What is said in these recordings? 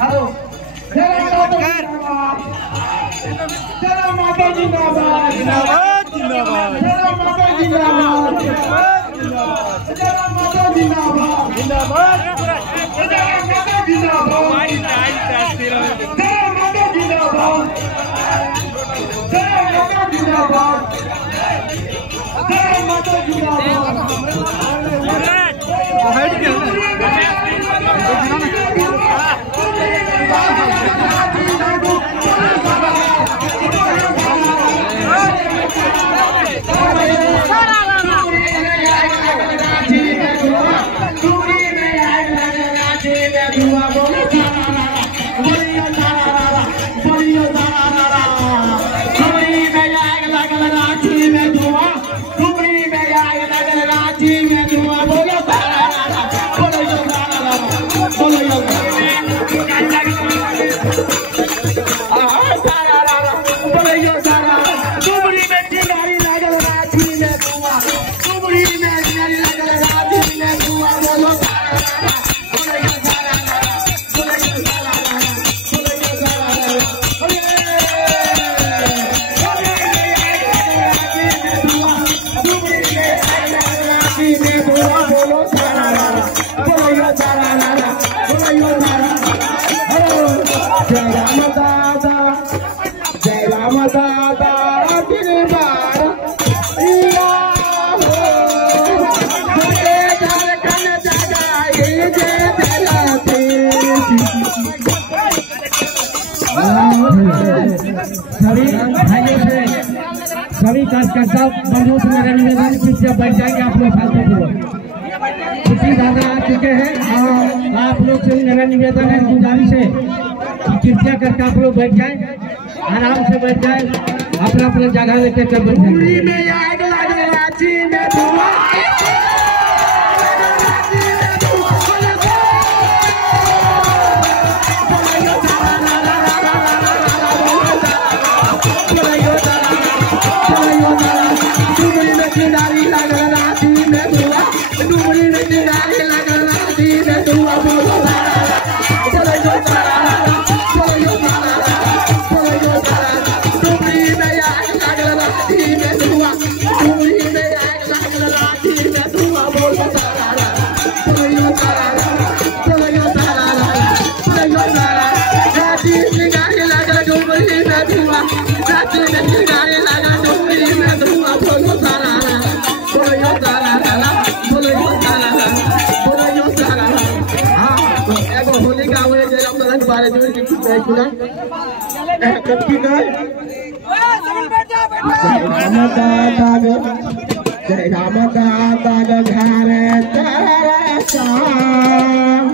हेलो जय माता जिंदाबाद जिंदाबाद जिंदाबाद जय माता जिंदाबाद जय माता जिंदाबाद जिंदाबाद जय माता जिंदाबाद जय माता जिंदाबाद जय माता जिंदाबाद जय माता सभी कार्यकर्ता बंधुओं से मेरा निवेदन कृपया बैठ जाएंगे आप लोग फालतू खुशी दादा आ चुके हैं और आप लोग से मेरा निवेदन है गुजारिश है कृपया करके आप लोग बैठ जाए आराम से बैठ जाए अपना अपना जगह लेकर चल बैठ जाए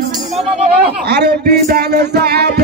अरे विधान साहब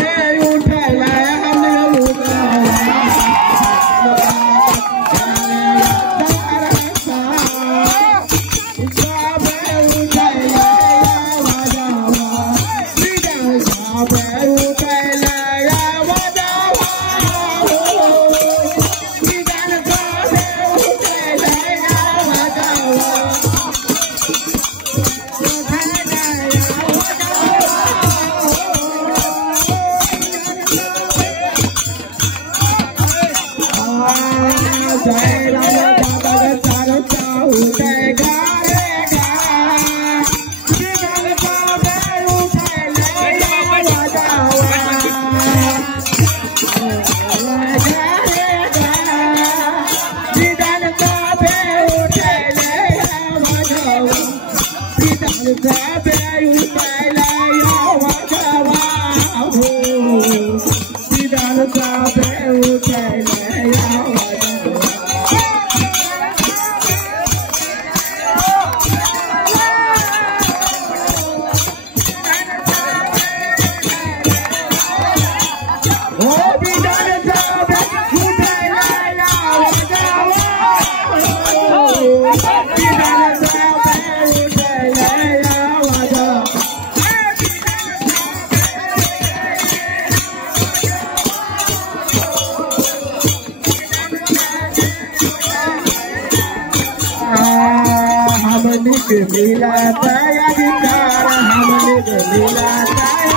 मिला अधिकार हमने मिला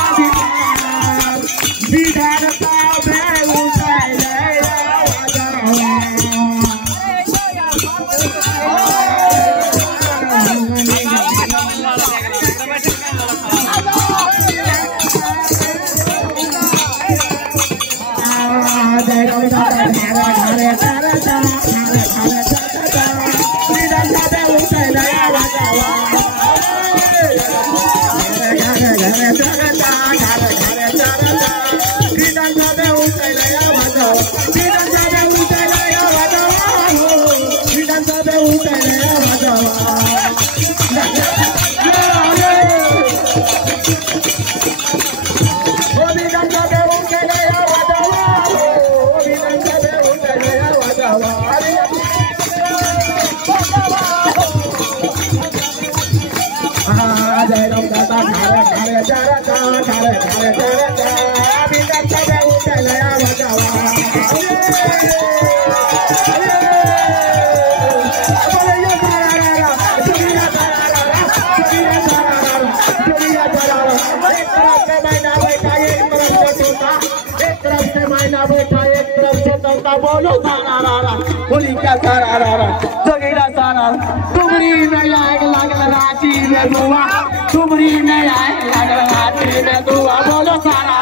अधिकार बोलो सारा बोली क्या सारा जोगीरा सारा तुमरी में आग लागल राती में दुआ तुमरी में आग लागल राती में दुआ बोलो सारा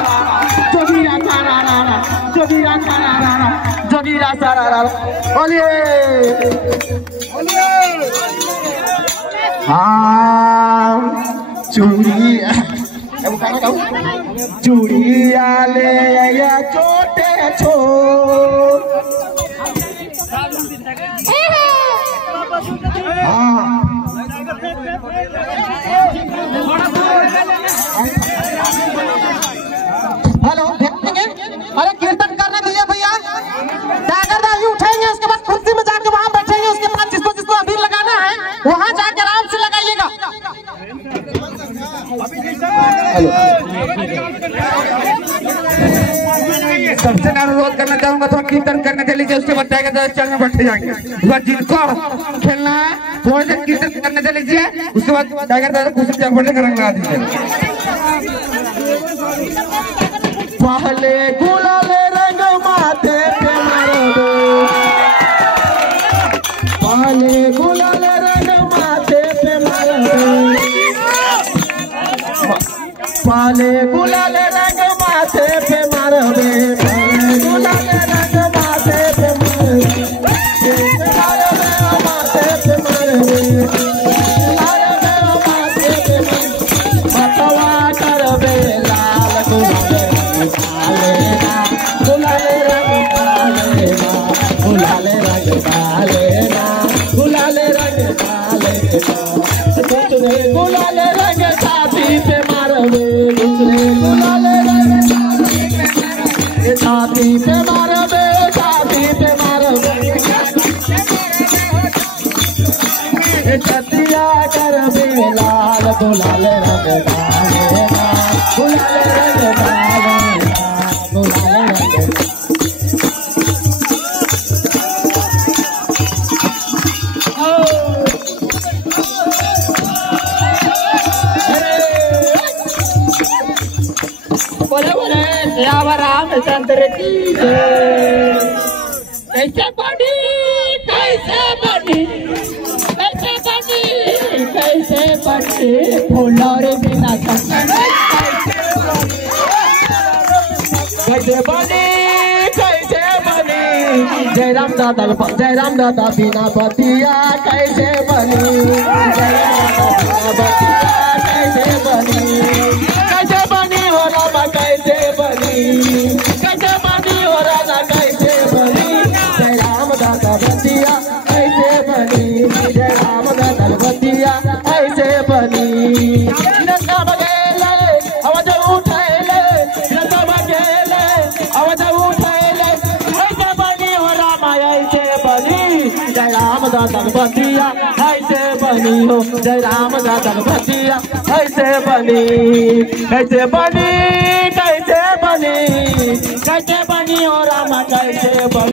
जोगीरा सारा बोलिए हाँ चूड़िया ले या छोटे छोड़ हेलो अरे कीर्तन करने दीजिए भैया दागरदारी उठेंगे उसके बाद कुर्सी में जाके वहां बैठेंगे उसके बाद जिसको जिसको अबीर लगाना है वहां जाके आराम से लगाइएगा। सबसे अनुरोध करना चाहूंगा थोड़ा कीर्तन करने के लिए उसके बाद टाइगर चल में बैठे जाएंगे उसके बाद जिनको खेलना है थोड़ी देर कीर्तन करने के लीजिए उसके बाद टाइगर दादा कुछ बैठे कर लगा दीजिए। पहले गुलाल रंग माथे पे मारो पहले गुलाल रंग माथे पे मारो पहले गुलाल रंग माथे पे मारो गुलाल रंग माथे पे मतवा कर बे लाल गुलाल गुलाल रंग छाती पे मारवे छाती पे मारवे छतिया करवे लाल गुलाल रंग गुलाल रंग गुलाल रंग रामचंद्र की कैसे बनी फूलों बिना कैसे बनी जयराम दादा बिना बतिया कैसे बनी कैसे बनी हो रामा कैसे बनी हो रामा कैसे बनी जयराम दादा बतिया कैसे बनी जयराम दादा बतिया कैसे बनी आवाज उठैले आवाज उठैले कैसे बनी हो रामा ऐसे बनी जयराम दादा बतिया ऐसे बनी हो जयराम दादा बतिया ऐसे बनी कैसे बनी हो रामा कैसे बनी।